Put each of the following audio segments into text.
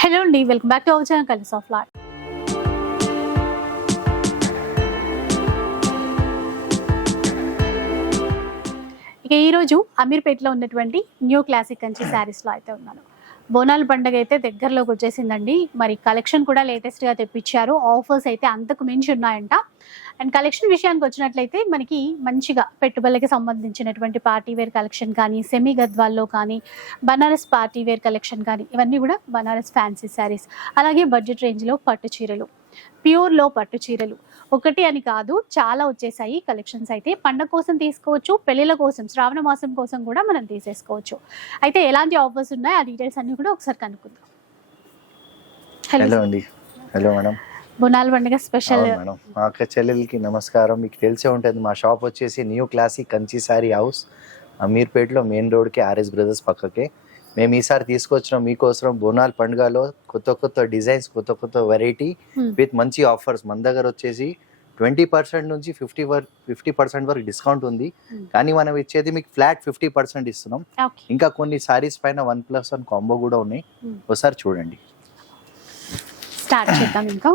Hello అండి, welcome back to our channel colours of life. ఇక ఈరోజు అమీర్పేటలో ఉన్నటువంటి న్యూ క్లాసిక్ కంచి శారీస్లో అయితే ఉన్నాను. బోనాల పండుగ అయితే దగ్గరలోకి వచ్చేసిందండి. మరి కలెక్షన్ కూడా లేటెస్ట్గా తెప్పించారు. ఆఫర్స్ అయితే అంతకు మించి ఉన్నాయంట. అండ్ కలెక్షన్ విషయానికి వచ్చినట్లయితే మనకి మంచిగా పెట్టుబడులకి సంబంధించినటువంటి పార్టీ వేర్ కలెక్షన్ కానీ, సెమీ గద్వాల్లో కానీ, బనారస్ పార్టీ వేర్ కలెక్షన్ కానీ, ఇవన్నీ కూడా బనారస్ ఫ్యాన్సీ శారీస్, అలాగే బడ్జెట్ రేంజ్లో పట్టు చీరలు, ప్యూర్లో పట్టు చీరలు ఒకటి అని కాదు, చాలా వచ్చేసాయి కలెక్షన్స్. అయితే పండగ కోసం తీసుకోవచ్చు, పెళ్ళిళ్ళ కోసం, శ్రావణ మాసం కోసం కూడా మనం తీసేసుకోవచ్చు. అయితే ఎలాంటి ఆఫర్స్ ఉన్నాయి, ఆ డీటెయిల్స్ అన్ని కూడా ఒకసారి కనుక్కుందాం. హలో అండి. Hello madam. బోనాల పండుగ స్పెషల్. మేడం, మా అక్క చెల్లెలకి నమస్కారం. మీకు తెలిసే ఉంటుంది, మా షాప్ వచ్చేసి new classic Kanchi sari house, అమీర్పేటలో మెయిన్ రోడ్కి ఆర్ఎస్ బ్రదర్స్ పక్కకే. మేము ఈసారి తీసుకొచ్చినాం మీకోసం బోనాల పండుగలో కొత్త కొత్త డిజైన్స్, కొత్త కొత్త వెరైటీ విత్ మంచి ఆఫర్స్. మన దగ్గర వచ్చేసి 20% నుంచి 50% వరకు డిస్కౌంట్ ఉంది. కానీ మనం ఇచ్చేది మీకు ఫ్లాట్ 50% ఇస్తున్నాం. ఇంకా కొన్ని సారీస్ పైన 1+1 కాంబో కూడా ఉన్నాయి. ఒకసారి చూడండి. స్టార్ట్ చేద్దాం. ఇంకా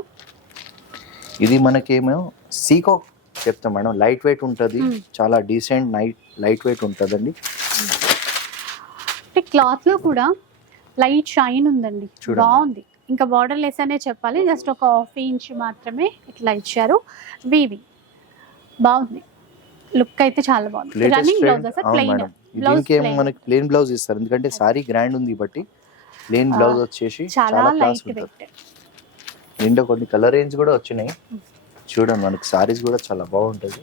ఇది మనకేమో సీకో చెప్తాం మేడం. లైట్ వెయిట్ ఉంటుంది, చాలా డీసెంట్ లైట్ వెయిట్ ఉంటుందండి. క్లాత్ లో కూడా లైట్ షైన్ ఉందండి, బాగుంది. ఇంకా బార్డర్ లెస్ అనే చెప్పాలి, జస్ట్ ఒక 1/2 ఇంచ్ మాత్రమే ఇట్లా ఇచ్చారు. వీవింగ్ బాగుంది, లుక్ అయితే చాలా బాగుంది. Running blouse sir, plain blouse. మనకి ప్లెయిన్ బ్లౌజ్ ఇస్తారు, ఎందుకంటే సారీ గ్రాండ్ ఉంది బట్టి. ప్లెయిన్ బ్లౌజ్ వచ్చేసి చాలా లైట్ వెయిట్. దీంట్లో కొన్ని కలర్ రేంజ్ కూడా వచ్చినాయి చూడండి. మనకి సారీస్ కూడా చాలా బాగుంటుంది,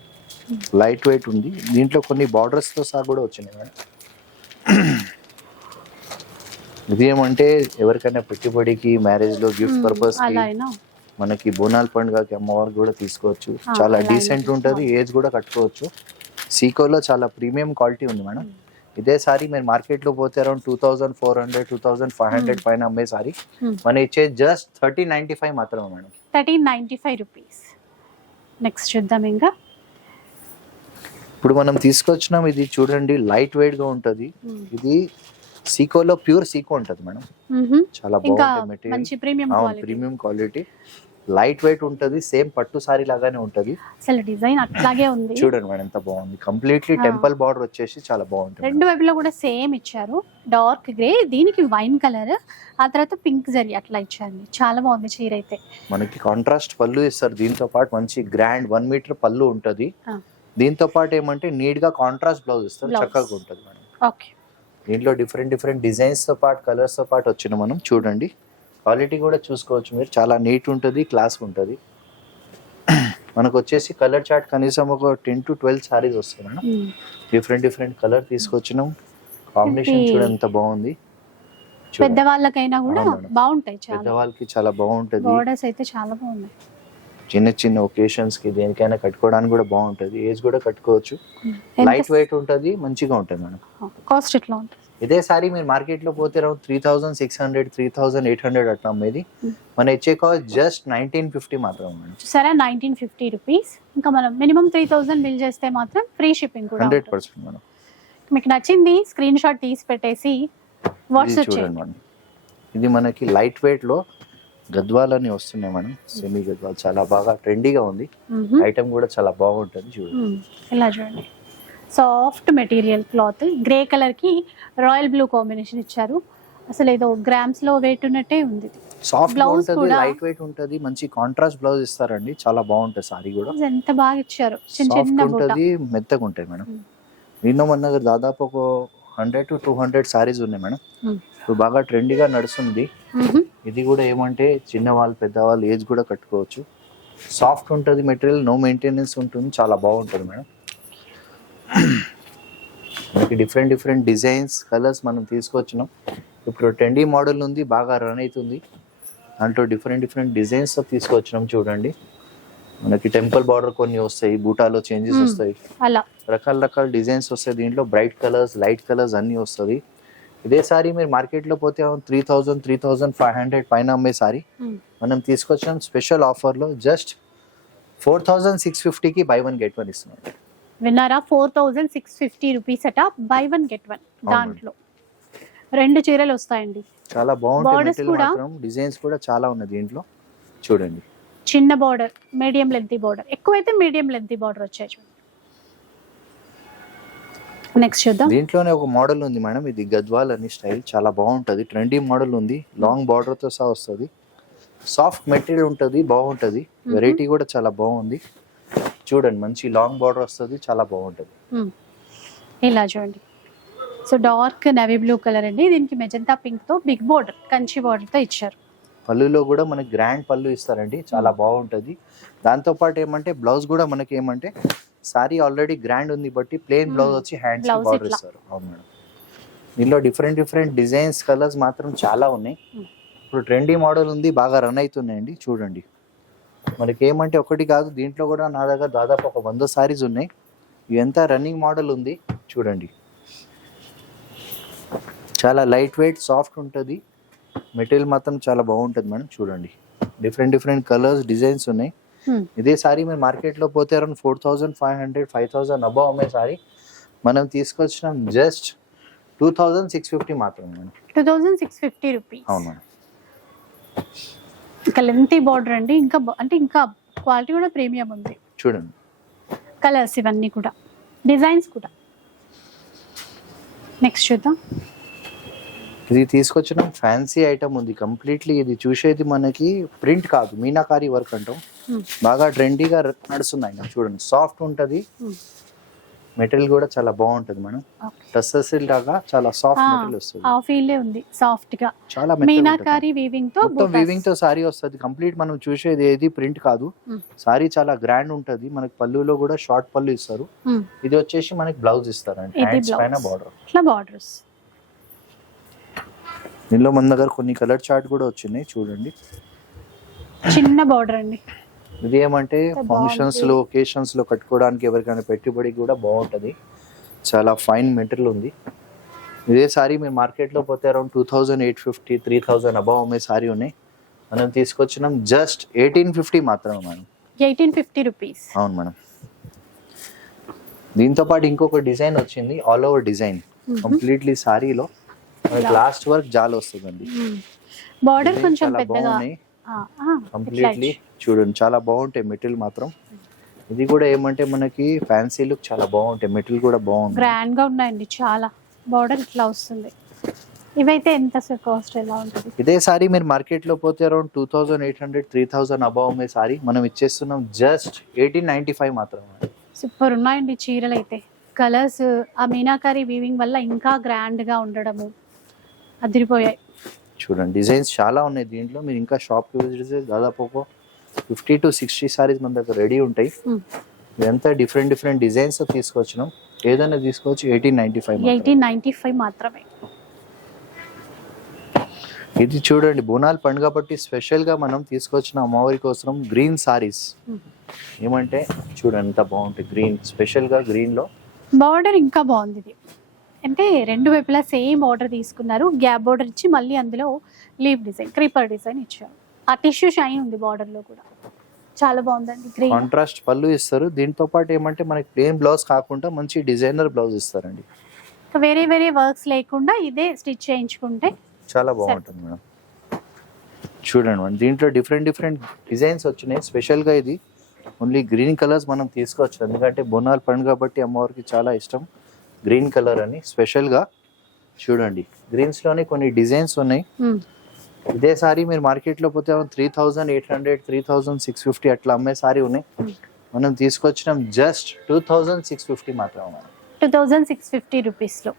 లైట్ వెయిట్ ఉంది. దీంట్లో కొన్ని బార్డర్స్ తో సహా కూడా వచ్చినాయి మేడం. ఇది ఏమంటే ఎవరికైనా పెట్టుబడికి, మ్యారేజ్ లో, గిఫ్ట్ పర్పస్ కి, మనకి బోనాల పండుగకి అమ్మవారికి కూడా తీసుకోవచ్చు. చాలా డీసెంట్ ఉంటుంది, ఏజ్ కూడా కట్టుకోవచ్చు. సీకోలో చాలా ప్రీమియం క్వాలిటీ ఉంది మేడం. ఇదే సారీ మీరు మార్కెట్ లో పోతే అరౌండ్ 2400, 2500 పైన అమ్మే సారీ మన ఇచ్చే జస్ట్ 1395 మాత్రమే మేడం. 1395 రూపీస్. నెక్స్ట్ చూద్దాం. ఇంకా ఇప్పుడు మనం తీసుకొచ్చినాం, ఇది చూడండి, లైట్ వెయిట్ గా ఉంటది. ఇది సీకోలో ప్యూర్ సీకో ఉంటది మేడం. చాలా బాగుంటుంది material, premium quality, light weight ఉంటది. సేమ్ పట్టు సారీ లాగానే ఉంటది. అసలు డిజైన్ అట్లాగే ఉంది. చూడండి మేడం, ఎంత బాగుంది. కంప్లీట్లీ టెంపుల్ బార్డర్ వచ్చేసి చాలా బాగుంటుంది. రెండు వైపులా కూడా సేమ్ ఇచ్చారు. డార్క్ గ్రే, దీనికి వైన్ కలర్, ఆ తర్వాత పింక్ జరీ అట్లా ఇచ్చారు. చాలా బాగుంది చీర అయితే. మనకి కాంట్రాస్ట్ పళ్ళు ఇస్తారు. దీంతో పాటు మంచి గ్రాండ్ 1 మీటర్ పళ్ళు ఉంటది. దీంతో పాటు ఏమంటే నీట్ గా కాంట్రాస్ట్ బ్లౌజ్ ఇస్తారు, చక్కగా ఉంటది మేడం. ఓకే. దీంట్లో డిఫరెంట్ డిజైన్స్ తో పాటు, కలర్స్ తో పాటు వచ్చిన మనం చూడండి. క్వాలిటీ కూడా చూసుకోవచ్చు మీరు, చాలా నీట్ ఉంటుంది, క్లాస్ ఉంటుంది. మనకు వచ్చేసి కలర్ చార్ట్ కనీసం ఒక 10 to 12 సారీస్ వస్తాయి మేడం. డిఫరెంట్ కలర్ తీసుకొచ్చినాం. కాంబినేషన్ చూడండి ఎంత బాగుంది. పెద్దవాళ్ళకైనా కూడా బాగుంటాయి, పెద్దవాళ్ళకి చాలా బాగుంటది. బోర్డర్స్ అయితే చాలా బాగున్నాయి. చిన్న ఒకేషన్స్ కి దేనికైనా కట్టుకోవడానికి కూడా బాగుంటది. ఏజ్ కూడా కట్టుకోవచ్చు. లైట్ వెయిట్ ఉంటది, మంచిగా ఉంటది మేడం. కాస్ట్ ఎట్లా ఉంటుంది? ఇదే సారీ మీరు మార్కెట్ లో పోతే 3600, 3800 అట్లా అమ్మేది. మన ఇచ్చే కాస్ట్ జస్ట్ 1950 మాత్రమే మేడం. సరే, 1950 రూపీస్. ఇంకా మనం మినిమం 3000 బిల్ చేస్తే మాత్రం ఫ్రీ షిప్పింగ్ కూడా 100% మేడం. మీకు నచ్చింది స్క్రీన్ షాట్ తీసి పెట్టేసి వాట్సాప్ చేయండి. ఇది మనకి లైట్ వెయిట్ లో గద్వాల్ అని వస్తున్నాయి మేడం. సెమీ గద్వాల్ చాలా బాగా ట్రెండీగా ఉంది. ఐటమ్ కూడా చాలా బాగుంటుంది. చూడండి, ఇలా చూడండి. Soft material cloth, grey colour కి రాయల్ బ్లూ కాంబినేషన్ ఇచ్చారు. అసలు ఏదో గ్రామ్స్ లో వెయిట్ ఉన్నట్టే ఉంది. సాఫ్ట్ బ్లౌజ్ ఉంటుంది, లైట్ వెయిట్ ఉంటుంది, మంచి కాంట్రాస్ట్ బ్లౌజ్ ఇస్తారండి. చాలా బాగుంటుంది సారీ కూడా. ఎంత బాగా ఇచ్చారు. చిన్న ఉంటుంది, మెత్తగా ఉంటాయి మేడం. నిన్న మన దగ్గర దాదాపు ఒక 100 to 200 సారీస్ ఉన్నాయి మేడం. ఇప్పుడు బాగా ట్రెండీగా నడుస్తుంది. ఇది కూడా ఏమంటే చిన్నవాళ్ళు, పెద్దవాళ్ళు, ఏజ్ కూడా కట్టుకోవచ్చు. సాఫ్ట్ ఉంటుంది మెటీరియల్, నో మెయింటెనెన్స్ ఉంటుంది, చాలా బాగుంటుంది మేడం. మనకి డిఫరెంట్ డిజైన్స్, కలర్స్ మనం తీసుకొచ్చినాం. ఇప్పుడు ట్రెండీ మోడల్ ఉంది, బాగా రన్ అవుతుంది. దాంట్లో డిఫరెంట్ డిజైన్స్ తీసుకొచ్చినాం. చూడండి, మనకి టెంపుల్ బార్డర్ కొన్ని వస్తాయి, బూటాలో చేంజెస్ వస్తాయి, రకాల డిజైన్స్ వస్తాయి. దీంట్లో బ్రైట్ కలర్స్, లైట్ కలర్స్ అన్ని వస్తుంది. ఇదే సారీ మీరు మార్కెట్ లో పోతే 3000, 3500 పైన అమ్మే సారీ మనం తీసుకొచ్చాం స్పెషల్ ఆఫర్ లో జస్ట్ 4650కి buy 1 get 1 ఇస్తున్నాం. విన్నారా? 4650 రూపీస్ అట, buy 1 get 1. దాంట్లో 2 చీరలు వస్తాయండి. చాలా బాగుంటాయి Borders మెటీరియల్ కూడా- మాత్రం, డిజైన్స్ కూడా చాలా ఉన్నాయి దీంట్లో చూడండి. చిన్న బార్డర్, మీడియం లెంతీ బార్డర్, ఎక్కువైతే మీడియం లెంతీ బార్డర్ వచ్చాయి చూడండి. నెక్స్ట్ చూద్దాం. దీంట్లోనే ఒక మోడల్ ఉంది మేడం, ఇది గద్వాల్ అని స్టైల్, చాలా బాగుంటది, ట్రెండీ మోడల్ ఉంది, లాంగ్ బార్డర్ తో సహా వస్తుంది, సాఫ్ట్ మెటీరియల్ ఉంటుంది, బాగుంటది, వెరైటీ కూడా చాలా బాగుంది. చూడండి మంచి లాంగ్ బార్డర్ వస్తుంది, చాలా బాగుంటది. ఇలా చూడండి. So dark navy blue colour అండి, దీనికి మెజంతా పింక్ తో బిగ్ బార్డర్, కంచి బార్డర్ తో ఇచ్చారు. పళ్ళులో కూడా మనకి గ్రాండ్ పళ్ళు ఇస్తారండి, చాలా బాగుంటది. దాంతో పాటు ఏమంటే బ్లౌజ్ కూడా మనకి ఏమంటే సారీ ఆల్రెడీ గ్రాండ్ ఉంది బట్టి ప్లెయిన్ బ్లౌజ్ వచ్చి హ్యాండ్స్ Blouse బార్డర్ ఇట్లా. ఇస్తారు. అవును మేడం, దీనిలో డిఫరెంట్ డిఫరెంట్ డిజైన్స్, కలర్స్ మాత్రం చాలా ఉన్నాయి. ఇప్పుడు ట్రెండీ మోడల్ ఉంది, బాగా రన్ అవుతున్నాయండి. చూడండి మనకి ఏమంటే ఒకటి కాదు, దీంట్లో కూడా నా దగ్గర దాదాపు ఒక 100 సారీస్ ఉన్నాయి. ఎంత రన్నింగ్ మోడల్ ఉంది చూడండి. చాలా లైట్ వెయిట్, సాఫ్ట్ ఉంటుంది, మెటీరియల్ మాత్రం చాలా బాగుంటుంది మేడం. చూడండి డిఫరెంట్ డిఫరెంట్ కలర్స్, డిజైన్స్ ఉన్నాయి. ఇదే సారీ మీరు మార్కెట్లో పోతే అరౌండ్ 4500 5000 అబౌవ్ అమ్మే సారీ మనం తీసుకొచ్చినాం జస్ట్ 2650 మాత్రమే మేడం. 2650 రూపీస్. అవును మేడం. ఇంకా లెంతీ బార్డర్ అండి, ఇంకా అంటే ఇంకా క్వాలిటీ కూడా ప్రీమియం ఉంది. చూడండి కలర్స్ ఇవన్నీ కూడా, డిజైన్స్ కూడా. నెక్స్ట్ చూద్దాం. ఇది తీసుకొచ్చిన ఫ్యాన్సీ ఐటమ్ ఉంది కంప్లీట్లీ. ఇది చూసేది మనకి ప్రింట్ కాదు, మీనాకారి వర్క్ అంటాం, బాగా ట్రెండీగా నడుస్తుంది ఆయన. చూడండి సాఫ్ట్ ఉంటుంది, మెటీరియల్ కూడా చాలా బాగుంటుంది మేడం. డ్రెస్సెస్ లాగా చాలా సాఫ్ట్ మెటీరియల్ వస్తుంది, ఆ ఫీల్ ఉంది, సాఫ్ట్ గా, చాలా మీనాకారి వీవింగ్ తో, మొత్తం వీవింగ్ తో సారీ వస్తుంది కంప్లీట్. మనం చూసేది ఏది ప్రింట్ కాదు, సారీ చాలా గ్రాండ్ ఉంటది. మనకి పళ్ళులో కూడా షార్ట్ పళ్ళు ఇస్తారు. ఇది వచ్చేసి మనకి బ్లౌజ్ ఇస్తారండి, హ్యాండ్స్ పైన బార్డర్, ఇట్లా బార్డర్స్. దీనిలో మన దగ్గర కొన్ని కలర్ చార్ట్ కూడా వచ్చినాయి చూడండి. చిన్న బార్డర్ అండి, ఇది ఏమంటే ఫంక్షన్స్ లో, ఒకేషన్స్ లో కట్టుకోవడానికి, ఎవరికైనా పెట్టుబడికి కూడా బాగుంటది. చాలా ఫైన్ మెటీరియల్ ఉంది. ఇదే సారీ మీరు మార్కెట్ లో పోతే అరౌండ్ 2850 3000 అబౌవ్ అమ్మే సారీ ఉన్నాయి. మనం తీసుకొచ్చినాం జస్ట్ 1850 మాత్రమే మేడం. 1850 రూపీస్. అవును మేడం. దీంతో పాటు ఇంకొక డిజైన్ వచ్చింది, ఆల్ ఓవర్ డిజైన్ కంప్లీట్లీ సారీలో మనకి లాస్ట్ వర్క్ జాల్ వస్తుందండి. బార్డర్ కొంచెం చాలా పెద్దగా బాగున్నాయి కంప్లీట్లీ. చూడండి చాలా బాగుంటాయి మెటీరియల్ మాత్రం. ఇది కూడా ఏమంటే మనకి ఫ్యాన్సీ లుక్, చాలా బాగుంటాయి, మెటీరియల్ కూడా బాగుంది, గ్రాండ్ గా ఉన్నాయండి చాలా. బార్డర్ ఇట్లా వస్తుంది. ఇవైతే ఎంత కాస్ట్ ఎలా ఉంటుంది? ఇదే సారీ మీరు మార్కెట్ లో పోతే అరౌండ్ 2800 3000 అబౌవ్ అమ్మే సారీ మనం ఇచ్చేస్తున్నాం జస్ట్ 1895 మాత్రమే. సూపర్ ఉన్నాయండి చీరలు అయితే. కలర్స్, ఆ మీనాకారి వీవింగ్ వల్ల ఇంకా గ్రాండ్ గా ఉండడము, అదిరిపోయాయి. చూడండి డిజైన్స్ చాలా ఉన్నాయి దీంట్లో. మీరు ఇంకా షాప్ కి విజిట్ చేస్తే దాదాపు ఒక 50 to 60 సారీస్ మన దగ్గర రెడీ ఉంటాయి. ఇదంతా డిఫరెంట్ డిఫరెంట్ డిజైన్స్ తీసుకొచ్చినాం. ఏదైనా తీసుకోవచ్చు 1895 మాత్రమే. ఇది చూడండి బోనాల్ పండుగ బట్టి స్పెషల్ గా మనం తీసుకొచ్చిన అమ్మవారి కోసం గ్రీన్ సారీస్. ఏమంటే చూడండి ఎంత బాగుంటాయి, గ్రీన్, స్పెషల్ గా గ్రీన్ లో బార్డర్ ఇంకా బాగుంది. ఇది అంటే రెండు వైపులా సేమ్ బార్డర్ తీసుకున్నారు, గ్యాప్ బార్డర్ ఇచ్చి మళ్ళీ అందులో లీవ్ డిజైన్, క్రీపర్ డిజైన్ ఇచ్చారు. ఆ టిష్యూ షైన్ ఉంది బార్డర్ లో కూడా, చాలా బాగుందండి. గ్రీన్ కాంట్రాస్ట్ పళ్ళు ఇస్తారు. దీంతో పాటు ఏమంటే మనకి ప్లేన్ బ్లౌజ్ కాకుండా మంచి డిజైనర్ బ్లౌజ్ ఇస్తారండి. వేరే వేరే వర్క్స్ లేకుండా ఇదే స్టిచ్ చేయించుకుంటే చాలా బాగుంటుంది మేడం. చూడండి మేడం దీంట్లో డిఫరెంట్ డిఫరెంట్ డిజైన్స్ వచ్చినాయి. స్పెషల్ గా ఇది ఓన్లీ గ్రీన్ కలర్స్ మనం తీసుకోవచ్చు, ఎందుకంటే బోనాల్ పండుగ కాబట్టి అమ్మవారికి చాలా ఇష్టం గ్రీన్ కలర్ అని. స్పెషల్ గా చూడండి గ్రీన్స్ లోనే కొన్ని డిజైన్స్ ఉన్నాయి. ఇదే సారీ మీరు మార్కెట్ లో పోతే 3800 3650 అట్లా అమ్మే సారీ ఉన్నాయి. మనం తీసుకొచ్చినాం జస్ట్ 2650 మాత్రమే. 2650 రూపీస్లో.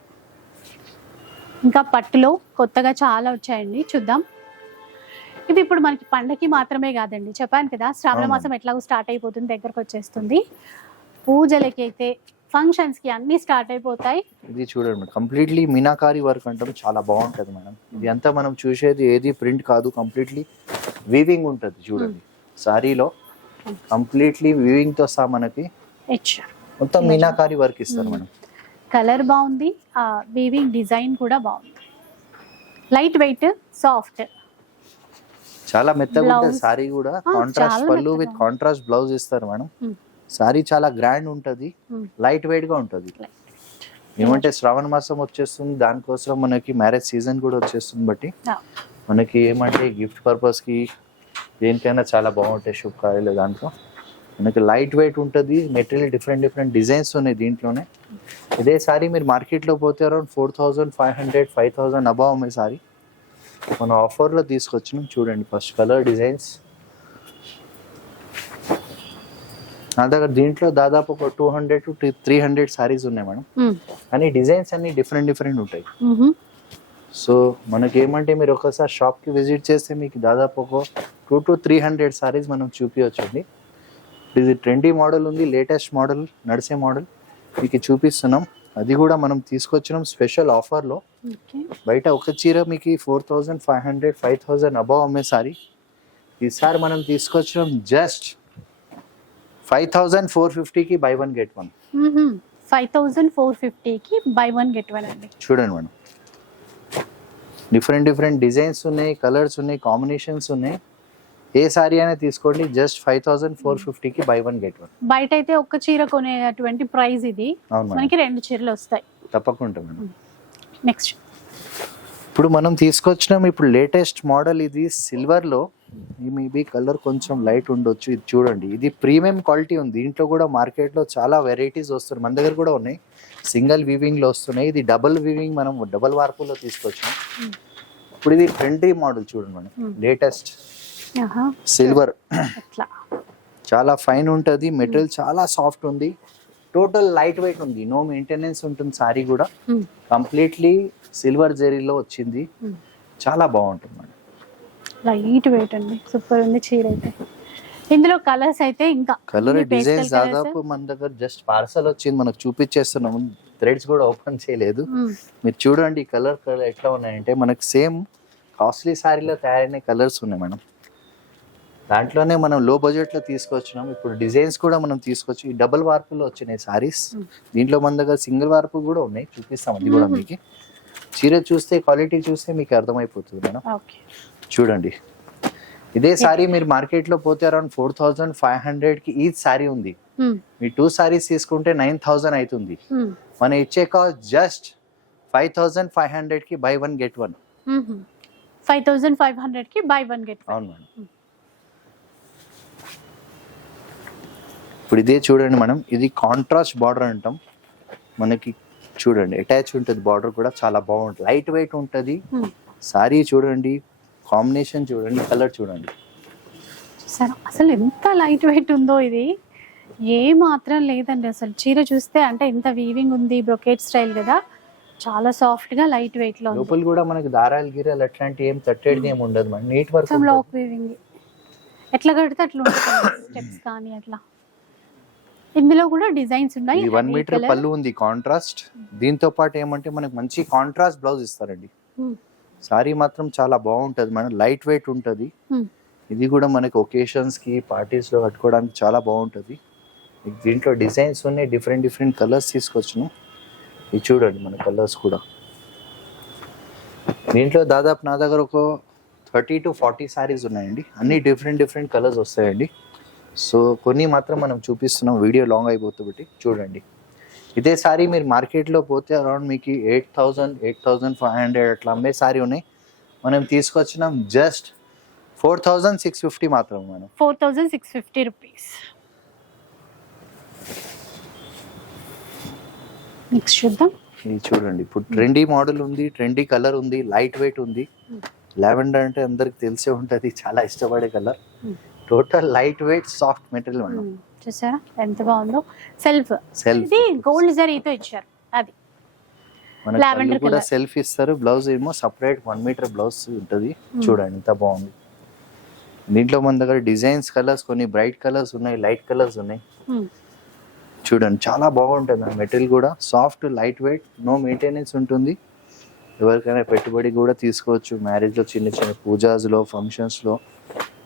ఇంకా పట్టులో కొత్తగా చాలా వచ్చాయండి, చూద్దాం. ఇవి ఇప్పుడు మనకి పండగకి మాత్రమే కాదండి, చెప్పాను కదా శ్రావణ మాసం ఎట్లాగో స్టార్ట్ అయిపోతుంది, దగ్గరకు వచ్చేస్తుంది. పూజలకి అయితే, ఫంక్షన్స్ కి అన్ని స్టార్ట్ అయిపోతాయి. ఇది చూడండి కంప్లీట్లీ మీనాకారి వర్క్ అంటాం, చాలా బాగుంటది మేడం. ఇది అంతా మనం చూసేది ఏది ప్రింట్ కాదు, కంప్లీట్లీ వీవింగ్ ఉంటది. చూడండి సారీలో కంప్లీట్లీ వీవింగ్ తో సహా మనకి ఇచ్చారు, మొత్తం మీనాకారి వర్క్ ఇస్తారు మేడం. కలర్ బాగుంది, ఆ వీవింగ్ డిజైన్ కూడా బాగుంది. లైట్ వెయిట్, సాఫ్ట్, చాలా మెత్తగా ఉంటుంది సారీ కూడా. కాంట్రాస్ట్ పళ్ళు విత్ కాంట్రాస్ట్ బ్లౌజ్ ఇస్తారు మేడం. సారీ చాలా గ్రాండ్ ఉంటది, లైట్ వెయిట్ గా ఉంటది. ఏమంటే శ్రావణ మాసం వచ్చేస్తుంది, దానికోసం మనకి మ్యారేజ్ సీజన్ కూడా వచ్చేస్తుంది బట్టి మనకి ఏమంటే గిఫ్ట్ పర్పస్కి దేనికైనా చాలా బాగుంటాయి శుభకార్యాలు. దాంట్లో మనకి లైట్ వెయిట్ ఉంటుంది, మెటీరియల్ డిఫరెంట్ డిఫరెంట్ డిజైన్స్ ఉన్నాయి దీంట్లోనే. ఇదే సారీ మీరు మార్కెట్లో పోతే అరౌండ్ 4,500 5,000 అబవ్ అమ్మే సారీ మనం ఆఫర్లో తీసుకొచ్చినాం. చూడండి ఫస్ట్ కలర్ డిజైన్స్ నా దగ్గర దీంట్లో దాదాపు ఒక 200 to 300 సారీస్ ఉన్నాయి మేడం. కానీ డిజైన్స్ అన్ని డిఫరెంట్ డిఫరెంట్ ఉంటాయి. సో మనకి ఏమంటే మీరు ఒకసారి షాప్కి విజిట్ చేస్తే మీకు దాదాపు ఒక 200 to 300 సారీస్ మనం చూపించండి. ఇది ట్రెండీ మోడల్ ఉంది, లేటెస్ట్ మోడల్ నడిసే మోడల్ మీకు చూపిస్తున్నాం. అది కూడా మనం తీసుకొచ్చినాం స్పెషల్ ఆఫర్లో. బయట ఒక చీర మీకు 4,500 5,000 అబవ్ అమ్మే సారీ ఈసారి మనం తీసుకొచ్చినాం జస్ట్ 5,450కి బై వన్ గెట్ వన్. 5,450కి బై వన్ గెట్ వన్ అండి. చూడండి మేడం డిఫరెంట్ డిఫరెంట్ డిజైన్స్ ఉన్నాయి, కలర్స్ ఉన్నాయి, కాంబినేషన్స్ ఉన్నాయి. ఏ సారీ అయినా తీసుకోండి జస్ట్ 5,450కి బై వన్ గెట్ వన్. బయట అయితే ఒక్క చీర కొనేటువంటి ప్రైస్ ఇది, మనకి 2 చీరలు వస్తాయి తప్పకుండా మేడం. నెక్స్ట్ ఇప్పుడు మనం తీసుకొచ్చినాం ఇప్పుడు లేటెస్ట్ మోడల్, ఇది సిల్వర్లో. ఈ మేబీ కలర్ కొంచెం లైట్ ఉండొచ్చు. ఇది చూడండి, ఇది ప్రీమియం క్వాలిటీ ఉంది. దీంట్లో కూడా మార్కెట్లో చాలా వెరైటీస్ వస్తున్నాయి, మన దగ్గర కూడా ఉన్నాయి. సింగిల్ వీవింగ్లో వస్తున్నాయి, ఇది డబుల్ వీవింగ్ మనం డబుల్ వార్పులో తీసుకొచ్చినాం. ఇప్పుడు ఇది ట్రెండీ మోడల్ చూడండి మనం, లేటెస్ట్ సిల్వర్. చాలా ఫైన్ ఉంటుంది, మెటీరియల్ చాలా సాఫ్ట్ ఉంది, టోటల్ లైట్ వెయిట్ ఉంది, నో మెయింటెనెన్స్ ఉంటుంది. సారీ కూడా కంప్లీట్లీ సిల్వర్ జెరీలో వచ్చింది, చాలా బాగుంటుంది మేడం. లైట్ వెయిట్ అండి, సూపర్ ఉంది చీర అయితే. ఇందులో కలర్స్ అయితే ఇంకా కలర్ డిజైన్స్ దాదాపు మన దగ్గర జస్ట్ పార్సల్ వచ్చింది, మనకు చూపించేస్తున్నాము, థ్రెడ్స్ కూడా ఓపెన్ చేయలేదు. మీరు చూడండి కలర్ ఎట్లా ఉన్నాయంటే మనకు సేమ్ కాస్ట్లీ సారీలో తయారైన కలర్స్ ఉన్నాయి మేడం. దాంట్లోనే మనం లో బడ్జెట్లో తీసుకొచ్చినాం. ఇప్పుడు డిజైన్స్ కూడా మనం తీసుకొచ్చి డబుల్ వార్పులో వచ్చినాయి సారీస్. దీంట్లో మన దగ్గర సింగిల్ వార్పు కూడా ఉన్నాయి, చూపిస్తాం అది కూడా మీకు. చీర చూస్తే క్వాలిటీ చూస్తే మీకు అర్థమైపోతుంది మేడం. చూడండి ఇదే సారీ మీరు మార్కెట్లో పోతే అరౌండ్ 4,500కి ఈ సారీ ఉంది. మీ 2 సారీస్ తీసుకుంటే 9,000 అవుతుంది. మనం ఇచ్చే కాస్ట్ జస్ట్ 5,500కి బై వన్ గెట్ వన్. 5,500కి బై వన్ గెట్ వన్. అవును మేడం. ఇప్పుడు ఇదే చూడండి మేడం, ఇది కాంట్రాస్ట్ బార్డర్ అంటాం. మనకి చూడండి అటాచ్ ఉంటుంది, బార్డర్ కూడా చాలా బాగుంటుంది, లైట్ వెయిట్ ఉంటుంది. సారీ చూడండి, కాంబినేషన్ చూడండి, కలర్ చూడండి. అసలు ఎంత లైట్ వెయిట్ ఉందో ఇది, ఏ మాత్రం లేదండి అసలు. చీర చూస్తే అంటే ఎంత వీవింగ్ ఉంది, బ్రొకేట్ స్టైల్ కదా, చాలా సాఫ్ట్ గా లైట్ వెయిట్ లో. లోపల కూడా మనకి దారాలు గిరాలు అట్లాంటి ఏం తట్టేది ఏమి ఉండదు madam, neat work. Lock weaving ఎట్లా కడితే అట్లా ఉంటుంది, స్టెప్స్ కానీ అట్లా. ఇందులో కూడా డిజైన్స్ ఉన్నాయి. 1 మీటర్ పళ్ళు ఉంది కాంట్రాస్ట్. దీంతో పాటు ఏమంటే మనకి మంచి కాంట్రాస్ట్ బ్లౌజ్ ఇస్తారండి. సారీ మాత్రం చాలా బాగుంటది మేడం, లైట్ వెయిట్ ఉంటది. ఇది కూడా మనకి ఒకేషన్స్ కి పార్టీస్ లో కట్టుకోవడానికి చాలా బాగుంటది. దీంట్లో డిజైన్స్ ఉన్నాయి, డిఫరెంట్ డిఫరెంట్ కలర్స్ తీసుకొచ్చాను. ఇది చూడండి మన కలర్స్ కూడా. దీంట్లో దాదాపు నా దగ్గర ఒక 30 to 40 సారీస్ ఉన్నాయండి, అన్ని డిఫరెంట్ డిఫరెంట్ కలర్స్ వస్తాయండి. సో కొన్ని మాత్రం మనం చూపిస్తున్నాం, వీడియో లాంగ్ అయిపోతుంది. చూడండి ఇదే సారీ మీరు మార్కెట్లో పోతే అరౌండ్ మీకు 8,000 8,500 అట్లా అమ్మే సారీ ఉన్నాయి. మనం తీసుకొచ్చినాం జస్ట్ 4,650 మాత్రం మనం. 4,650 రూపీస్. నెక్స్ట్ చూద్దాం. ఇది చూడండి, ఇప్పుడు ట్రెండీ మోడల్ ఉంది, ట్రెండీ కలర్ ఉంది, లైట్ వెయిట్ ఉంది. లావెండర్ అంటే అందరికి తెలిసే ఉంటుంది, చాలా ఇష్టపడే colour. Total light weight soft material madam. చూసారా ఎంత బాగుందో. సెల్ఫ్ ఇది గోల్డ్ జరీతో ఇచ్చారు, అది మనకి కూడా సెల్ఫ్ ఇస్తారు. బ్లౌజ్ ఏమో సెపరేట్ 1 మీటర్ బ్లౌజ్ ఉంటుంది. చూడండి ఎంత బాగుంది. దీంట్లో మన దగ్గర డిజైన్స్ కలర్స్ కొన్ని బ్రైట్ కలర్స్ ఉన్నాయి, లైట్ కలర్స్ ఉన్నాయి. చూడండి చాలా బాగుంటుంది మెటీరియల్ కూడా, soft light weight, no maintenance ఉంటుంది. ఎవరికైనా పెట్టుబడి కూడా తీసుకోవచ్చు, మ్యారేజ్లో చిన్న చిన్న పూజాస్లో ఫంక్షన్స్లో.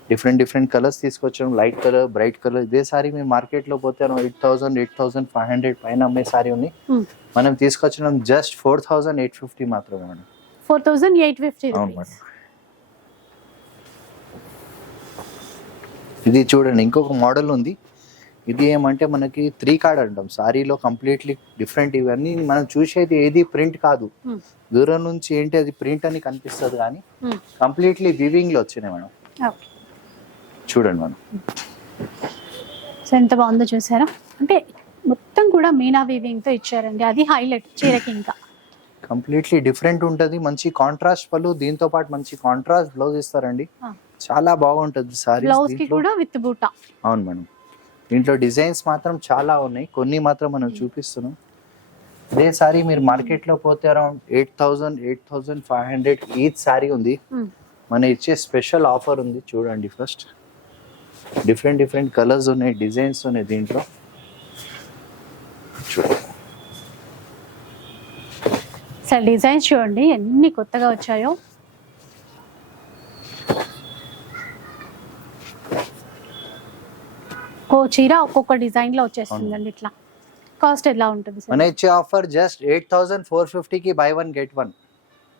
డిఫరెంట్ డిఫరెంట్ కలర్స్ తీసుకొచ్చాం, లైట్ కలర్, బ్రైట్ కలర్. ఇదే సారీ మేము మార్కెట్లో పోతే 8,000 8,500 పైన అమ్మే సారీ ఉంది. మనం తీసుకొచ్చినాం జస్ట్ 4,850 మాత్రమే మేడం. 4,850. అవును మేడం. ఇది చూడండి ఇంకొక మోడల్ ఉంది, ఇది ఏమంటే మనకి 3 కార్డ్ అంటాం సారీలో, కంప్లీట్లీ డిఫరెంట్. ఇవన్నీ మనం చూసేది ఏది ప్రింట్ కాదు, దూరం నుంచి ఏంటి అది ప్రింట్ అని కనిపిస్తుంది, కానీ కంప్లీట్లీ వివింగ్ లో వచ్చినాయి మేడం. ఓకే, చూడండి మనం. సో ఎంత బాగుందో చూసారా, అంటే మొత్తం కూడా మీనా వీవింగ్ తో ఇచ్చారండి, అది హైలైట్ చీరకి. ఇంకా కంప్లీట్లీ డిఫరెంట్ ఉంటది, మంచి కాంట్రాస్ట్ పళ్ళు, దీంతో పాటు మంచి కాంట్రాస్ట్ బ్లౌజ్ ఇస్తారండి. చాలా బాగుంటది సారీ. బ్లౌజ్ కి కూడా విత్ బూటా. అవును మేడం. దీంట్లో డిజైన్స్ మాత్రం చాలా ఉన్నాయి, కొన్ని మాత్రం మనం చూపిస్తున్నాం. ఇదే సారీ మీరు మార్కెట్ లో పోతే అరౌండ్ 8,000 8,500 ఈచ్ సారీ ఉంది. మన ఇచ్చే స్పెషల్ ఆఫర్ ఉంది, చూడండి. ఫస్ట్ డిఫరెంట్ డిఫరెంట్ కలర్స్ ఉన్నాయి, డిజైన్స్ ఉన్నాయి దీంట్లో. చూడండి సార్, డిజైన్స్ చూడండి ఎన్ని కొత్తగా వచ్చాయో. ఓ చీర ఒక్కొక్క డిజైన్ లో వచ్చేస్తుందండి. ఇట్లా కాస్ట్ ఎలా ఉంటుంది సార్? మన ఇచ్చే ఆఫర్ జస్ట్ 8,450 కి బై 1 గెట్ 1.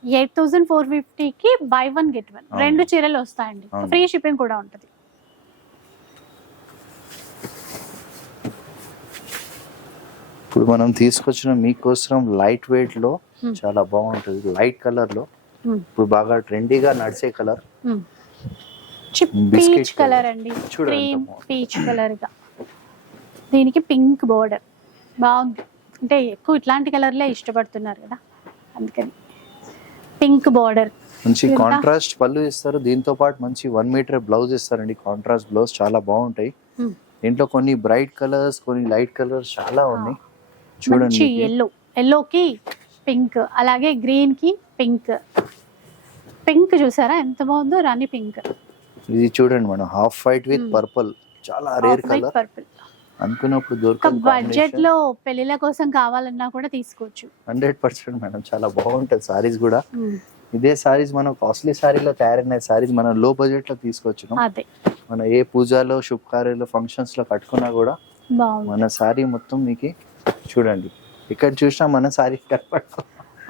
8,450 కి బై 1 గెట్ 1 రెండు చీరలు వస్తాయండి, ఫ్రీ షిప్పింగ్ కూడా ఉంటుంది. ఇప్పుడు మనం తీసుకొచ్చిన మీకోసం లైట్ వెయిట్ లో చాలా బాగుంటుంది, లైట్ కలర్ లో. ఇప్పుడు బాగా ట్రెండీగా నడిచే కలర్ పీచ్ కలర్ అండి, క్రీమ్ పీచ్ కలర్ గా. దీనికి పింక్ బోర్డర్ బాగుంది, అంటే ఎక్కువ ఇట్లాంటి కలర్లే ఇష్టపడుతున్నారు కదా, అందుకని పింక్ బోర్డర్. మంచి కాంట్రాస్ట్ పళ్ళు ఇస్తారు, దీంతో పాటు మంచి 1 మీటర్ బ్లౌజ్ ఇస్తారండి. కాంట్రాస్ట్ బ్లౌజ్ చాలా బాగుంటాయి. దీంట్లో కొన్ని బ్రైట్ కలర్స్, కొన్ని లైట్ కలర్స్ చాలా ఉన్నాయి. చూడండి, ఎల్లోకి పింక్, అలాగే గ్రీన్ కి పింక్. పింక్ చూసారా ఎంత బాగుందో, రాణి పింక్. ఇది చూడండి మనం, హాఫ్ వైట్ విత్ పర్పుల్, చాలా రేర్ కలర్. పర్పుల్ అనుకున్నప్పుడు దొరకదు. బడ్జెట్ లో పెళ్లిల కోసం కావాలన్నా కూడా తీసుకోవచ్చు. 100% మేడం, చాలా బాగుంటది సారీస్ కూడా. ఇదే సారీస్ మనం కాస్ట్లీ సారీలో తయారైన సారీస్ మనం లో బడ్జెట్ లో తీసుకొచ్చినాం. మన ఏ పూజలో, శుభకార్యాలు, ఫంక్షన్స్ లో కట్టుకున్నా కూడా మన సారీ మొత్తం మీకు చూడండి, ఇక్కడ చూసినా మన సారీ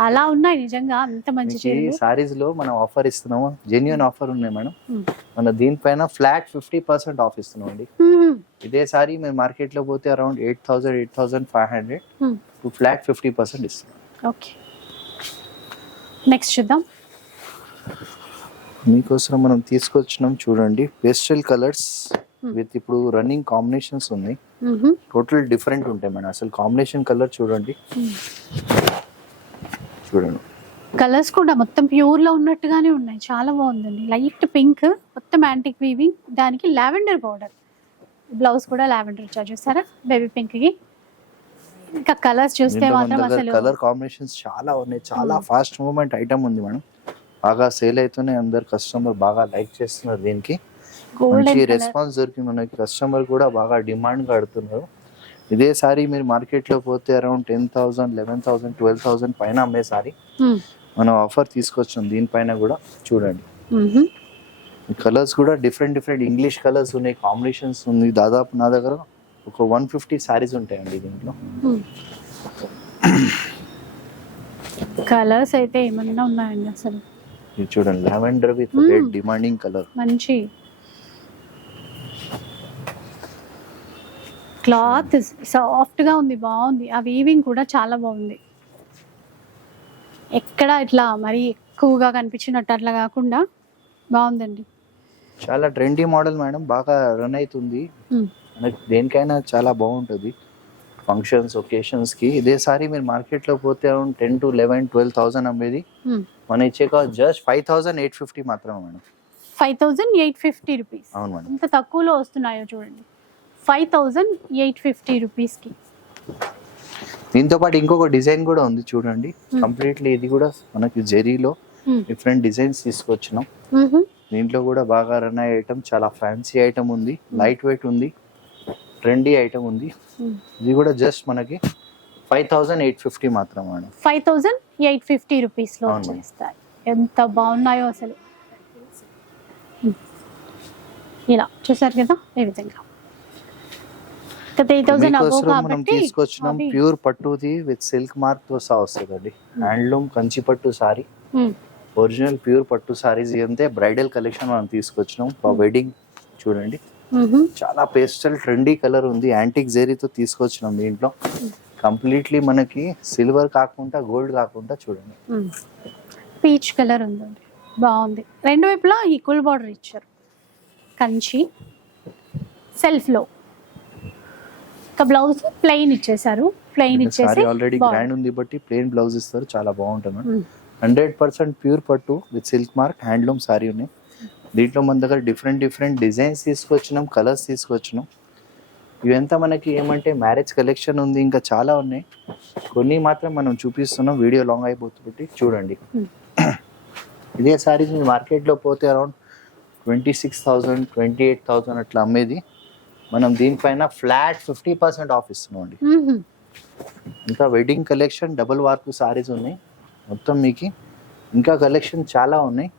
అలా ఉన్నాయి నిజంగా, అంత మంచి సారీస్ లో మనం ఆఫర్ ఇస్తున్నాము, జెన్యూన్ ఆఫర్ ఉన్నాయి మేడం. మన దీనిపైన ఫ్లాట్ 50% ఆఫ్ ఇస్తున్నాం అండి. ఇదే సారీ మేము మార్కెట్ లో పోతే అరౌండ్ 8,000 8,500, ఫ్లాట్ 50% ఇస్తున్నాం. ఓకే, నెక్స్ట్ చూద్దాం. మీకోసం మనం తీసుకొచ్చినాం, చూడండి. పేస్టల్ కలర్స్ విత్ ఇప్పుడు రన్నింగ్ కాంబినేషన్స్ ఉన్నాయి, టోటల్ డిఫరెంట్ ఉంటాయి మేడం. అసలు కాంబినేషన్ కలర్ చూడండి, చూడండి. కలర్స్ కూడా మొత్తం ప్యూర్ లో ఉన్నట్టుగానే ఉన్నాయి, చాలా బాగుందండి. లైట్ పింక్, మొత్తం యాంటిక్ వీవింగ్, దానికి లావెండర్ బోర్డర్. బ్లౌజ్ కూడా లావెండర్ ఇచ్చారు చూసారా, బేబీ పింక్ కి. ఇంకా కలర్స్ చూస్తే మాత్రం అసలు కలర్ కాంబినేషన్స్ చాలా ఉన్నాయి, చాలా ఫాస్ట్ మూవ్మెంట్ ఐటమ్ ఉంది మేడం. బాగా సేల్ అవుతున్నాయి, అందరు కస్టమర్ బాగా లైక్ చేస్తున్నారు. దీనికి మంచి రెస్పాన్స్ దొరికింది మనకి, కస్టమర్ కూడా బాగా డిమాండ్ కడుతున్నారు. ఇదే సారీ మీరు మార్కెట్ లో పోతే అరౌండ్ 10,000 11,000 12,000 పైన అమ్మే సారీ మనం ఆఫర్ తీసుకొచ్చాం. దీనిపైన కూడా చూడండి, కలర్స్ కూడా డిఫరెంట్ డిఫరెంట్ ఇంగ్లీష్ కలర్స్ ఉన్నాయి, కాంబినేషన్స్ ఉంది. దాదాపు నా దగ్గర ఒక 150 సారీస్ ఉంటాయండి దీంట్లో. కలర్స్ అయితే ఏమన్నా ఉన్నాయండి అసలు. ఇది చూడండి, lavender with red demanding colour. మంచి క్లాత్, సాఫ్ట్ గా ఉంది, బాగుంది. ఆ వీవింగ్ కూడా చాలా బాగుంది, ఎక్కడ ఇట్లా మరి ఎక్కువగా కనిపించినట్టు అట్లా కాకుండా బాగుందండి. చాలా ట్రెండీ మోడల్ మేడం, బాగా రన్ అవుతుంది. మనకి దేనికైనా చాలా బాగుంటుంది, ఫంక్షన్స్, ఒకేషన్స్ కి. ఇదే సారీ మీరు మార్కెట్ లో పోతే అరౌండ్ 10 to 11 12,000 అమ్మేది, మన ఇచ్చే కాస్ట్ జస్ట్ 5,850 మాత్రమే మేడం. 5,850 రూపీస్. అవును మేడం, ఎంత తక్కువలో వస్తున్నాయో చూడండి, 5,850 రూపీస్ కి. దీంతో పాటు ఇంకొక డిజైన్ కూడా ఉంది చూడండి, కంప్లీట్లీ ఇది కూడా మనకి జెరీలో డిఫరెంట్ డిజైన్స్ తీసుకొచ్చినాం. దీంట్లో కూడా బాగా రన్ అయ్యే ఐటమ్, చాలా ఫ్యాన్సీ ఐటమ్ ఉంది, లైట్ వెయిట్ ఉంది, ట్రెండీ ఐటమ్ ఉంది. ఇది కూడా జస్ట్ మనకి 5,850 మాత్రం మేడం. 5,850 రూపీస్ లో వచ్చేస్తాయి. ఎంత బాగున్నాయో అసలు. ఇలా చూసారు కదా, ఈ విధంగా మనం తీసుకొచ్చినాం ప్యూర్ పట్టుది విత్ సిల్క్ మార్క్ తో సహా వస్తుందండి. హ్యాండ్లూమ్ కంచి పట్టు సారీ, ఒరిజినల్ ప్యూర్ పట్టు సారీస్ అంతే. బ్రైడల్ కలెక్షన్ మనం తీసుకొచ్చినాం ఫర్ వెడ్డింగ్. చూడండి, చాలా పేస్టల్ ట్రెండీ కలర్ ఉంది, యాంటిక్ జెరీతో తీసుకొచ్చినాం దీంట్లో. కంప్లీట్లీ మనకి సిల్వర్ కాకుండా గోల్డ్ కాకుండా చూడండి పీచ్ కలర్ ఉందండి, బాగుంది. రెండు వైపులా ఈక్వల్ బార్డర్ ఇచ్చారు, కంచి సెల్ఫ్ లో. ఒక బ్లౌజ్ ప్లెయిన్ ఇచ్చేసారు, ప్లెయిన్ ఇచ్చేసి ఆల్రెడీ గ్రాండ్ ఉంది బట్టి ప్లెయిన్ బ్లౌజ్ ఇస్తారు, చాలా బాగుంటుంది. 100% ప్యూర్ పట్టు with silk mark handloom sorry ఉన్నాయి. దీంట్లో మన దగ్గర డిఫరెంట్ డిజైన్స్ తీసుకొచ్చినాం, కలర్స్ తీసుకొచ్చినాం. ఇవంతా మనకి ఏమంటే మ్యారేజ్ కలెక్షన్ ఉంది, ఇంకా చాలా ఉన్నాయి. కొన్ని మాత్రం మనం చూపిస్తున్నాం, వీడియో లాంగ్ అయిపోతుంది చూడండి. ఇదే సారీస్ మీ మార్కెట్లో పోతే అరౌండ్ 26,000 28,000 అట్లా అమ్మేది. మనం దీనిపైన ఫ్లాట్ 50% ఆఫ్ ఇస్తున్నాం అండి. ఇంకా వెడ్డింగ్ కలెక్షన్ డబుల్ వార్పు సారీస్ ఉన్నాయి మొత్తం మీకు. ఇంకా కలెక్షన్ చాలా ఉన్నాయి.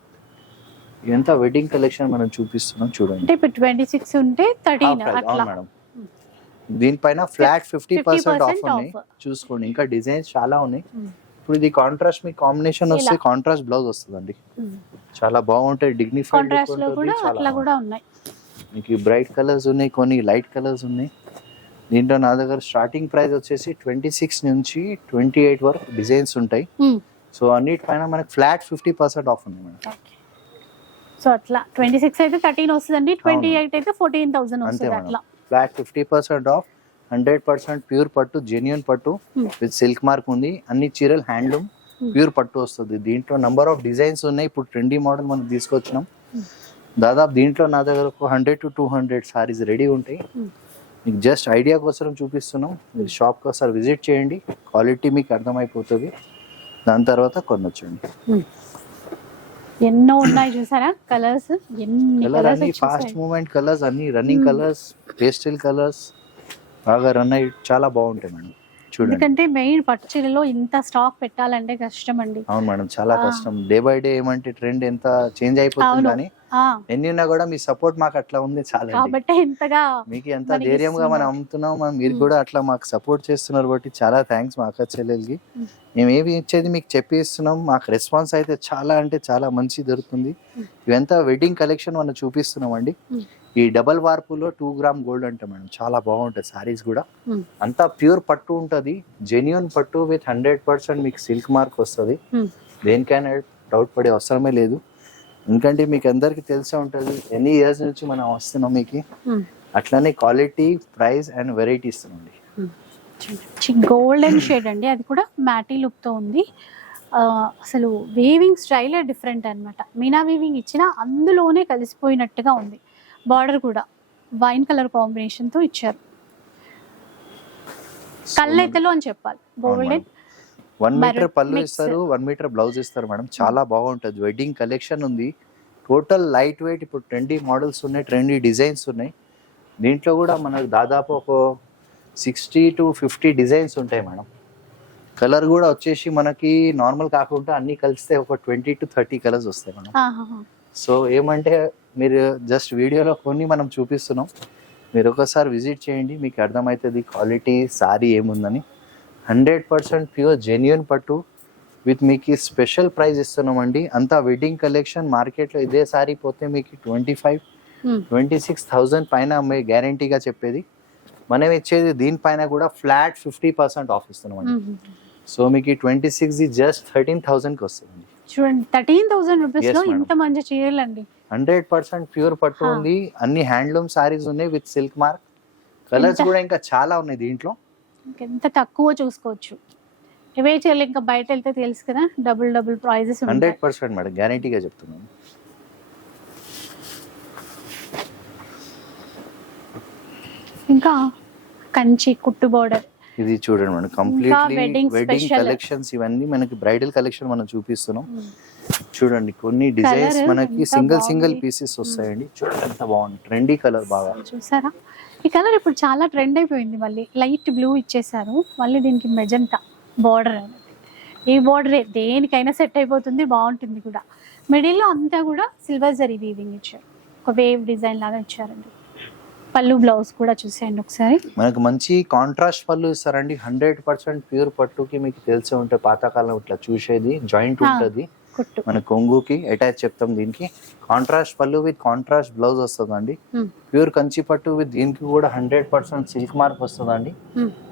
ఇదంతా వెడ్డింగ్ కలెక్షన్ మనం చూపిస్తున్నాం చూడండి. అంటే ఇప్పుడు 26 ఉంటే 13 అట్లా మేడం. దీనిపైన ఫ్లాట్ 50% ఆఫ్ ఉన్నాయి, చూసుకోండి. ఇంకా డిజైన్స్ చాలా ఉన్నాయి. ఇప్పుడు ఇది కాంట్రాస్ట్ మీకు కాంబినేషన్ వస్తే కాంట్రాస్ట్ బ్లౌజ్ వస్తుందండి, చాలా బాగుంటాయి. డిగ్నిఫైడ్ కాంట్రాస్ట్ లో కూడా అట్లా కూడా ఉన్నాయి. మీకు బ్రైట్ కలర్స్ ఉన్నాయి, కొన్ని లైట్ కలర్స్ ఉన్నాయి. దీంట్లో నా దగ్గర స్టార్టింగ్ ప్రైస్ వచ్చేసి 26 నుంచి 28 వరకు డిజైన్స్ ఉంటాయి. సో అన్నిటిపైన మనకి ఫ్లాట్ 50% ఆఫ్ ఉంది మేడం. సో అట్లా 26 అయితే 13 వస్తుందండి, 28 అయితే 14,000 వస్తుంది. అట్లా ఫ్లాట్ 50% ఆఫ్, 100% ప్యూర్ పట్టు, జెన్యూన్ పట్టు విత్ సిల్క్ మార్క్ ఉంది. అన్ని చీరలు హ్యాండ్లూమ్ ప్యూర్ పట్టు వస్తుంది. దీంట్లో నంబర్ ఆఫ్ డిజైన్స్ ఉన్నాయి. ఇప్పుడు ట్రెండీ మోడల్ మనం తీసుకొచ్చినాం. దాదాపు దీంట్లో నా దగ్గర ఒక 100 to 200 సారీస్ రెడీ ఉంటాయి. మీకు జస్ట్ ఐడియా కోసం చూపిస్తున్నాం. మీరు షాప్కి ఒకసారి విజిట్ చేయండి, క్వాలిటీ మీకు అర్థమైపోతుంది. దాని తర్వాత కొనొచ్చండి. ఎన్నో ఉన్నాయి చూసారా కలర్స్, కలర్ అన్ని ఫాస్ట్ మూవ్మెంట్ కలర్స్, అన్ని రన్నింగ్ కలర్స్, పేస్టల్ కలర్స్ బాగా రన్ అయ్యి చాలా బాగుంటాయి మేడం. చూడండి, ఎందుకంటే మెయిన్ పట్టు చీరలో ఇంత స్టాక్ పెట్టాలంటే కష్టం అండి. అవును మేడం, చాలా కష్టం. డే బై డే ఏమంటే ట్రెండ్ ఎంత చేంజ్ అయిపోతుంది, కానీ ఎన్ని ఉన్నా కూడా మీ సపోర్ట్ మాకు అట్లా ఉంది చాలా. కాబట్టి ఎంతగా మీకు ఎంత ధైర్యంగా మనం అమ్ముతున్నాం, మీరు కూడా అట్లా మాకు సపోర్ట్ చేస్తున్నారు బట్టి చాలా థ్యాంక్స్ మా అక్క చెల్లెలకి. మేము ఏమి ఇచ్చేది మీకు చెప్పిస్తున్నాం, మాకు రెస్పాన్స్ అయితే చాలా అంటే చాలా మంచి దొరుకుతుంది. ఇవంతా వెడ్డింగ్ కలెక్షన్ మనం చూపిస్తున్నాం అండి. ఈ డబల్ వార్పులో 2 గ్రామ్ గోల్డ్ అంటే మేడం చాలా బాగుంటుంది సారీస్ కూడా. అంతా ప్యూర్ పట్టు ఉంటుంది, జెన్యూన్ పట్టు విత్ 100% మీకు సిల్క్ మార్క్ వస్తుంది. దేనికైనా డౌట్ పడే అవసరమే లేదు. ఎందుకంటే మీకు అందరికి తెలిసే ఉంటుంది, ఎన్ని ఇయర్స్ నుంచి మనం వస్తున్నాం మీకు. అట్లానే క్వాలిటీ, ప్రైస్ అండ్ వెరైటీ ఇస్తున్నాండి. గోల్డెన్ షేడ్ అండి, అది కూడా మ్యాటీ లుక్ తో ఉంది. అసలు వీవింగ్ స్టైలే డిఫరెంట్ అన్నమాట. మీనా వీవింగ్ ఇచ్చిన అందులోనే కలిసిపోయినట్టుగా ఉంది. బార్డర్ కూడా వైన్ కలర్ కాంబినేషన్ తో ఇచ్చారు. కళ్ళెత్తలు అని చెప్పాలి. గోల్డెన్ 1 మీటర్ పళ్ళు ఇస్తారు, 1 మీటర్ బ్లౌజ్ ఇస్తారు మేడం. చాలా బాగుంటుంది. వెడ్డింగ్ కలెక్షన్ ఉంది, టోటల్ లైట్ వెయిట్. ఇప్పుడు ట్రెండీ మోడల్స్ ఉన్నాయి, ట్రెండీ డిజైన్స్ ఉన్నాయి. దీంట్లో కూడా మనకు దాదాపు ఒక 60 to 50 డిజైన్స్ ఉంటాయి మేడం. కలర్ కూడా వచ్చేసి మనకి నార్మల్ కాకుండా అన్ని కలిస్తే ఒక 20 to 30 కలర్స్ వస్తాయి మేడం. సో ఏమంటే మీరు జస్ట్ వీడియోలో కొన్ని మనం చూపిస్తున్నాం, మీరు ఒకసారి విజిట్ చేయండి, మీకు అర్థమవుతుంది క్వాలిటీ సారీ ఏముందని. 100% ప్యూర్ జెన్యూన్ పట్టు విత్ మీకు స్పెషల్ ప్రైస్ ఇస్తున్నామండి. అంతా వెడ్డింగ్ కలెక్షన్. మార్కెట్లో ఇదే సారీ పోతే మీకు 25,000-26,000 పైన అమ్మే గ్యారంటీగా చెప్పేది. మనం ఇచ్చేది దీనిపైన కూడా ఫ్లాట్ 50% ఆఫ్ ఇస్తున్నామండి. సో మీకు 26 జస్ట్ 13,000కి వస్తుంది. చూడండి, 13,000 రూపీస్ లో ఇంత మంచి చీరలు అండి. 100% ప్యూర్ పట్టు ఉంది, అన్ని హ్యాండ్లూమ్ సారీస్ ఉన్నాయి విత్ సిల్క్ మార్క్. కలర్స్ కూడా ఇంకా చాలా ఉన్నాయి దీంట్లో. ఎంత తక్కువ చూసుకోవచ్చు. ఇవే చీరలు ఇంకా బయట వెళ్తే తెలుసు కదా, డబుల్ ప్రైజెస్. 100% మేడం, గ్యారంటీగా చెప్తున్నాను. ఇంకా కంచి కుట్టు బోర్డర్, ఇది చూడండి మేడం, కంప్లీట్లీ వెడ్డింగ్ కలెక్షన్స్. ఇవన్నీ మనకి బ్రైడల్ కలెక్షన్ మనం చూపిస్తున్నాం. చూడండి, కొన్ని డిజైన్స్ మనకి సింగిల్ పీసెస్ వస్తాయండి. చూడండి ఎంత బాగుంది, ట్రెండీ కలర్ బాగా. చూసారా, ఈ కలర్ ఇప్పుడు చాలా ట్రెండ్ అయిపోయింది. మళ్ళీ లైట్ బ్లూ ఇచ్చేసారు, మళ్ళీ దీనికి మెజెంటా బార్డర్ అనేది. ఈ బార్డరే దేనికైనా సెట్ అయిపోతుంది, బాగుంటుంది కూడా. మిడిల్లో అంతా కూడా సిల్వర్ జరీ వీవింగ్ ఇచ్చారు, ఒక వేవ్ డిజైన్ లాగా ఇచ్చారండి. పళ్ళు బ్లౌజ్ కూడా చూసేయండి ఒకసారి. మనకు మంచి కాంట్రాస్ట్ పళ్ళు ఇస్తారండి. 100% ప్యూర్ పట్టుకి మీకు తెలిసే ఉంటే పాతకాలం ఇట్లా చూసేది జాయింట్ ఉంటుంది. కుట్టు మన కొంగుకి అటాచ్ చెప్తాం. దీనికి కాంట్రాస్ట్ పళ్ళు విత్ కాంట్రాస్ట్ బ్లౌజ్ వస్తుందండి. ప్యూర్ కంచి పట్టు విత్ దీనికి కూడా 100% సిల్క్ మార్క్ వస్తుందండి.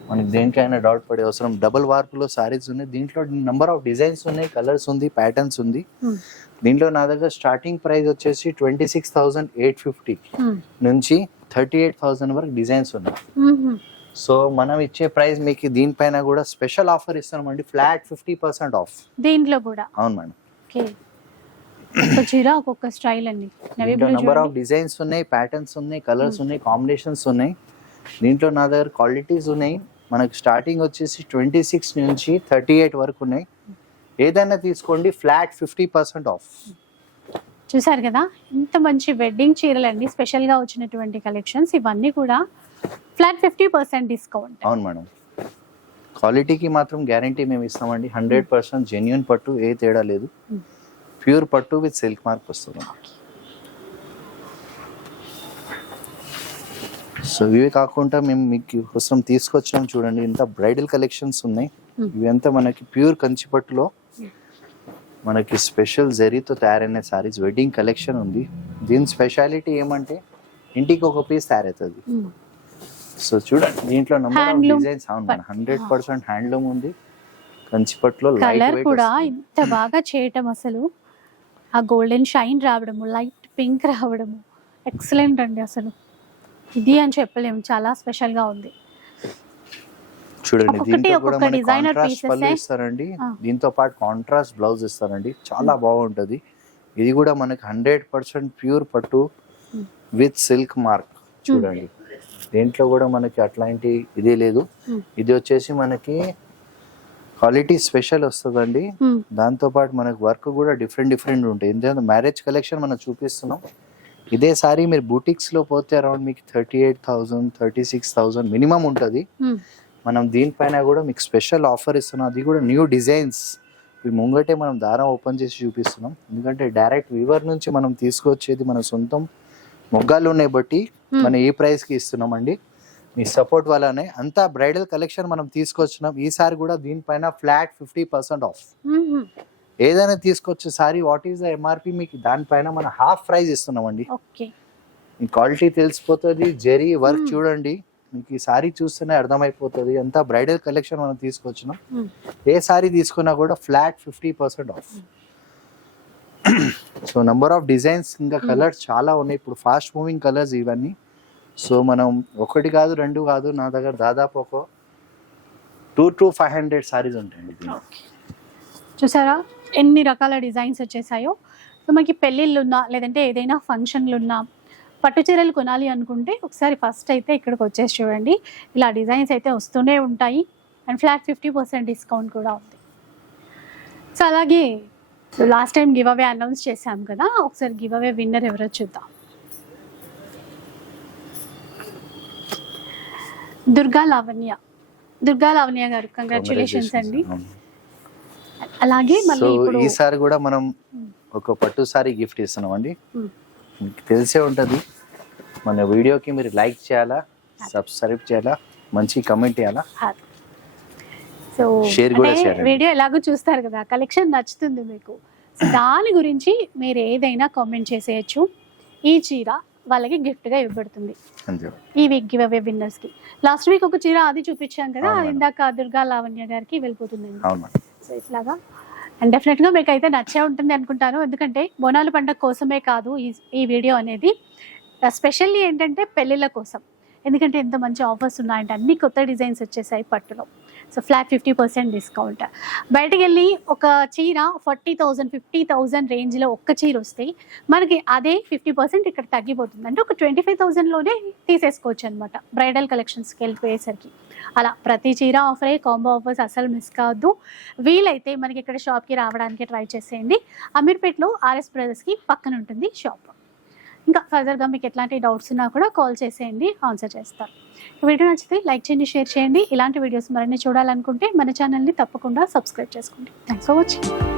మనకి దేనికైనా డౌట్ పడే అవసరం. డబుల్ వార్పులో సారీస్ ఉన్నాయి. దీంట్లో నెంబర్ ఆఫ్ డిజైన్స్ ఉన్నాయి, కలర్స్ ఉంది, ప్యాటర్న్స్ ఉంది. దీంట్లో నా దగ్గర స్టార్టింగ్ ప్రైస్ వచ్చేసి 26,850 నుంచి 38,000 వరకు డిజైన్స్ ఉన్నాయి. సో మనం ఇచ్చే ప్రైస్ మీకు దీనిపైన కూడా స్పెషల్ ఆఫర్ ఇస్తున్నామండి, ఫ్లాట్ 50% ఆఫ్ దీంట్లో కూడా. అవును మేడం. ఒక్కొక్క చీర ఒక్కొక్క స్టైల్ అండి. నెంబర్ ఆఫ్ డిజైన్స్ ఉన్నాయి, ప్యాటర్న్స్ ఉన్నాయి, కలర్స్ ఉన్నాయి, కాంబినేషన్స్ ఉన్నాయి. దీంట్లో నా దగ్గర క్వాలిటీస్ ఉన్నాయి. మనకు స్టార్టింగ్ వచ్చేసి 26 నుంచి 38 వరకు ఉన్నాయి. ఏదైనా తీసుకోండి, ఫ్లాట్ 50% ఆఫ్. చూసారు కదా ఇంత మంచి వెడ్డింగ్ చీరలు అండి, స్పెషల్ గా వచ్చినటువంటి కలెక్షన్స్ ఇవన్నీ కూడా ఫ్లాట్ 50% డిస్కౌంట్. అవును మేడం. క్వాలిటీకి మాత్రం గ్యారంటీ మేము ఇస్తామండి. 100% జెన్యున్ పట్టు, ఏ తేడా లేదు. ప్యూర్ పట్టు విత్ సిల్క్ మార్క్ వస్తుంది. సో ఇవి కాకుండా మేము మీకు కోసం తీసుకొచ్చాం చూడండి, ఇంత బ్రైడల్ కలెక్షన్స్ ఉన్నాయి. ఇవంతా మనకి ప్యూర్ కంచి పట్టులో మనకి స్పెషల్ జరీతో తయారైన సారీస్ వెడ్డింగ్ కలెక్షన్ ఉంది. దీని స్పెషాలిటీ ఏమంటే ఇంటికి ఒక పీస్ తయారవుతుంది. సో చూడండి దీంట్లో నెంబర్ ఆఫ్ డిజైన్స్. అవును మేడం, 100% హ్యాండ్లూమ్ ఉంది. కంచి పట్టులో కలర్ కూడా ఇంత బాగా చేయటం, అసలు ఆ గోల్డెన్ షైన్ రావడము, లైట్ పింక్ రావడము ఎక్సలెంట్ అండి. అసలు ఇది అని చెప్పలేము, చాలా స్పెషల్ గా ఉంది. చూడండి దీంట్లో కూడా మనకి కాంట్రాస్ట్ పళ్ళు ఇస్తారండి. దీంతో పాటు కాంట్రాస్ట్ బ్లౌజ్ ఇస్తారండి, చాలా బాగుంటది. ఇది కూడా మనకి 100% ప్యూర్ పట్టు విత్ సిల్క్ మార్క్. చూడండి దీంట్లో కూడా మనకి అట్లాంటి ఇదే లేదు. ఇది వచ్చేసి మనకి క్వాలిటీ స్పెషల్ వస్తుందండి. దాంతో పాటు మనకి వర్క్ కూడా డిఫరెంట్ ఉంటాయి. ఎందుకంటే మ్యారేజ్ కలెక్షన్ మనం చూపిస్తున్నాం. ఇదే సారీ మీరు బూటిక్స్ లో పోతే అరౌండ్ మీకు 38,000 36,000 మినిమం ఉంటుంది. మనం దీనిపైన కూడా మీకు స్పెషల్ ఆఫర్ ఇస్తున్నాం. అది కూడా న్యూ డిజైన్స్. ఈ ముంగటే మనం దారం ఓపెన్ చేసి చూపిస్తున్నాం. ఎందుకంటే డైరెక్ట్ వీవర్ నుంచి మనం తీసుకొచ్చేది మన సొంతం మొగ్గాలు ఉన్నాయి బట్టి మనం ఈ ప్రైస్ కి ఇస్తున్నామండి. మీ సపోర్ట్ వల్లనే అంతా బ్రైడల్ కలెక్షన్ మనం తీసుకొచ్చినాం. ఈసారి కూడా దీనిపైన ఫ్లాట్ 50% ఆఫ్. ఏదైనా తీసుకొచ్చే sorry what is the MRP, మీకు దానిపైన మనం హాఫ్ ప్రైస్ ఇస్తున్నామండి. మీ క్వాలిటీ తెలిసిపోతుంది. జరీ వర్క్ చూడండి, మీకు ఈ సారీ చూస్తేనే అర్థమైపోతుంది. అంతా బ్రైడల్ కలెక్షన్ మనం తీసుకొచ్చినాం. ఏ సారీ తీసుకున్నా కూడా flat 50% of. So number of designs ఇంకా కలర్స్ చాలా ఉన్నాయి. ఇప్పుడు ఫాస్ట్ మూవింగ్ కలర్స్ ఇవన్నీ. సో మనం ఒకటి కాదు, రెండు కాదు, నా దగ్గర దాదాపు ఒక 200 to 500 సారీస్ ఉంటాయండి. చూసారా ఎన్ని రకాల డిజైన్స్ వచ్చేసాయో. సో మనకి పెళ్ళిళ్ళు ఉన్నా లేదంటే ఏదైనా ఫంక్షన్లు ఉన్నా పట్టు చీరలు కొనాలి అనుకుంటే ఒకసారి ఫస్ట్ అయితే ఇక్కడికి వచ్చేసి చూడండి. ఇలా డిజైన్స్ అయితే వస్తూనే ఉంటాయి. అండ్ ఫ్లాట్ 50% డిస్కౌంట్ కూడా ఉంది. సో అలాగే last time give away announce చేశాం కదా, ఒకసారి గివ్ అవే విన్నర్ ఎవరో చూద్దాం. దుర్గా లావణ్య గారు, కంగ్రాచులేషన్స్ అండి. అలాగే మళ్ళీ ఇప్పుడు ఈసారి కూడా మనం ఒక పట్టు సారీ గిఫ్ట్ ఇస్తున్నాం అండి. మీకు తెలిసే ఉంటది, మన వీడియోకి మీరు లైక్ చేయాలా, సబ్స్క్రైబ్ చేయాలా, మంచి కమెంట్ చేయాలా, సో షేర్ కూడా చేయాలి. వీడియో ఎలాగో చూస్తారు కదా, కలెక్షన్ నచ్చుతుంది మీకు. దాని గురించి మీరు ఏదైనా కామెంట్ చేసేయచ్చు. ఈ చీర వాళ్ళకి గిఫ్ట్ గా ఇవ్వబడుతుంది ఈ వీక్ గివ్ అవే విన్నర్స్ కి. లాస్ట్ వీక్ ఒక చీర అది చూపించాం కదా, అది ఇందాక దుర్గా లావణ్య గారికి వెళ్ళిపోతుందండి. సో ఇట్లాగా అండ్ డెఫినెట్ గా మీకు అయితే నచ్చే ఉంటుంది అనుకుంటాను. ఎందుకంటే బోనాల పండుగ కోసమే కాదు ఈ వీడియో అనేది, స్పెషల్లీ ఏంటంటే పెళ్ళిళ్ళ కోసం. ఎందుకంటే ఎంత మంచి ఆఫర్స్ ఉన్నాయంటే అన్ని కొత్త డిజైన్స్ వచ్చేసాయి పట్టులో. So flat 50% discount. బయటకు వెళ్ళి ఒక చీర 40,000 50,000 రేంజ్లో ఒక్క చీర వస్తే మనకి అదే 50% ఇక్కడ తగ్గిపోతుంది. అంటే ఒక 25,000లోనే తీసేసుకోవచ్చు అనమాట బ్రైడల్ కలెక్షన్స్కి వెళ్ళిపోయేసరికి. అలా ప్రతి చీర ఆఫరే, కాంబో ఆఫర్స్ అసలు మిస్ కావద్దు. వీలైతే మనకి ఇక్కడ షాప్కి రావడానికి ట్రై చేసేయండి. అమీర్పేట్లో ఆర్ఎస్ బ్రదర్స్కి పక్కన ఉంటుంది షాప్. ఇంకా ఫర్దర్గా మీకు ఎట్లాంటి డౌట్స్ ఉన్నా కూడా కాల్ చేసేయండి, ఆన్సర్ చేస్తారు. వీడియో నచ్చితే లైక్ చేయండి, షేర్ చేయండి. ఇలాంటి వీడియోస్ మరిన్ని చూడాలనుకుంటే మన ఛానల్ని తప్పకుండా సబ్స్క్రైబ్ చేసుకోండి. Thanks for watching.